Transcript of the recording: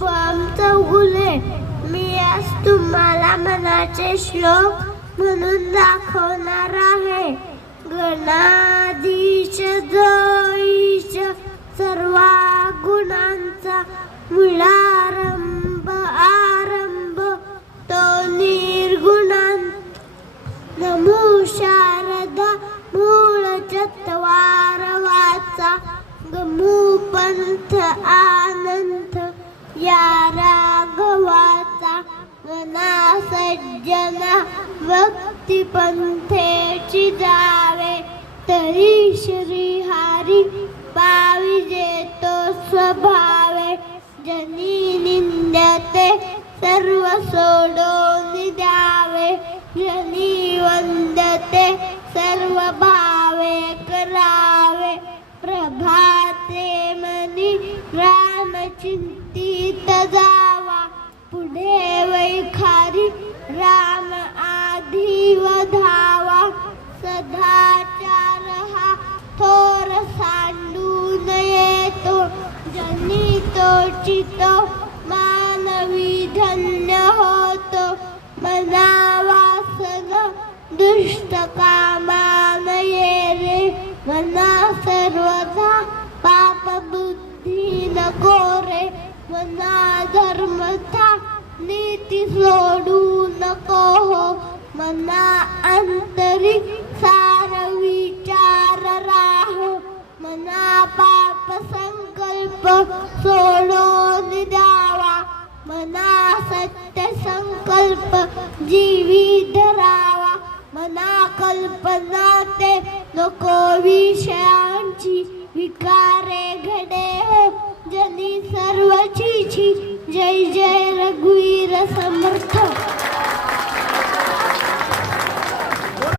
शुभम चौगुले. मी आज तुम्हाला मनाचे श्लोक म्हणून दाखवणार आहे. गणाधीश जईश सर्व गुणांचा मुळारंभ आरंभ तो निर्गुणांत. नमो शारदा मूळ चत्वार वाचा गमू पंथ आनंद या राघवाचा. मना सज्जना भक्ती पंथेची जावे तरी श्रीहरी पाविजे तो स्वभावे. जनी निंदते सर्व सोडून द्यावे जनी वंदते सर्व भावे करावे. प्रभाते मनी राम चिंतित जावा पुढे वैखारी राम आधी वधावा. सदाचार हा थोर सांडून येतो जनी तोचितो मानवी धन्य होतो. मनावासन दुष्ट कामान ये रे मना सर्वदा पाप बुद्धी नको रे. मना धर्मथा नीती सोडू नको हो. मना अंतरी सार विचार राहो. मना पाप संकल्प सोडून द्यावा. मना सत्य संकल्प जीवी धरावा. मना कल्पना ते नको विषयांची विकारे घडे हो. जनी सर्वची जय जय रघुवीर समर्थ.